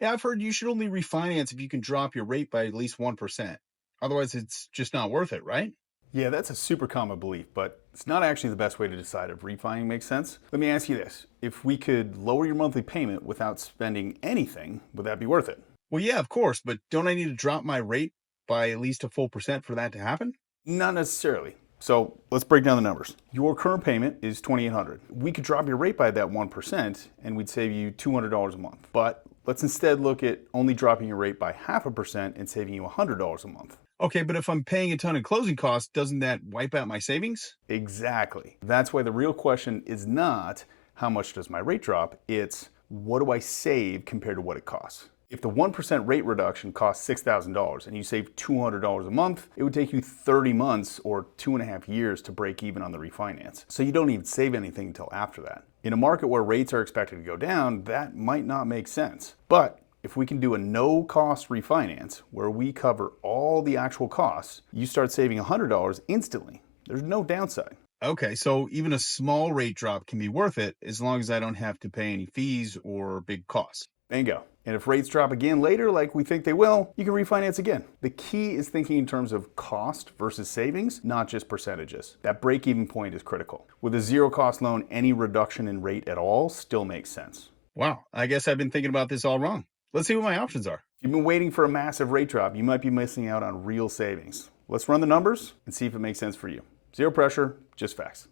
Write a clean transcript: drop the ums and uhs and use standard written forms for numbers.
Yeah, I've heard you should only refinance if you can drop your rate by at least 1%. Otherwise, it's just not worth it, right? Yeah, that's a super common belief, but it's not actually the best way to decide if refining makes sense. Let me ask you this. If we could lower your monthly payment without spending anything, would that be worth it? Well, yeah, of course, but don't I need to drop my rate by at least a full percent for that to happen? Not necessarily. So let's break down the numbers. Your current payment is $2,800. We could drop your rate by that 1% and we'd save you $200 a month. But let's instead look at only dropping your rate by 0.5% and saving you $100 a month. Okay, but if I'm paying a ton in closing costs, doesn't that wipe out my savings? Exactly. That's why the real question is not how much does my rate drop? It's what do I save compared to what it costs? If the 1% rate reduction costs $6,000 and you save $200 a month, it would take you 30 months or 2.5 years to break even on the refinance. So you don't even save anything until after that. In a market where rates are expected to go down, that might not make sense. But if we can do a no cost refinance where we cover all the actual costs, you start saving $100 instantly. There's no downside. Okay, so even a small rate drop can be worth it as long as I don't have to pay any fees or big costs. Bingo. And if rates drop again later, like we think they will, you can refinance again. The key is thinking in terms of cost versus savings, not just percentages. That break even point is critical. With a zero cost loan, any reduction in rate at all still makes sense. Wow, I guess I've been thinking about this all wrong. Let's see what my options are. If you've been waiting for a massive rate drop, you might be missing out on real savings. Let's run the numbers and see if it makes sense for you. Zero pressure, just facts.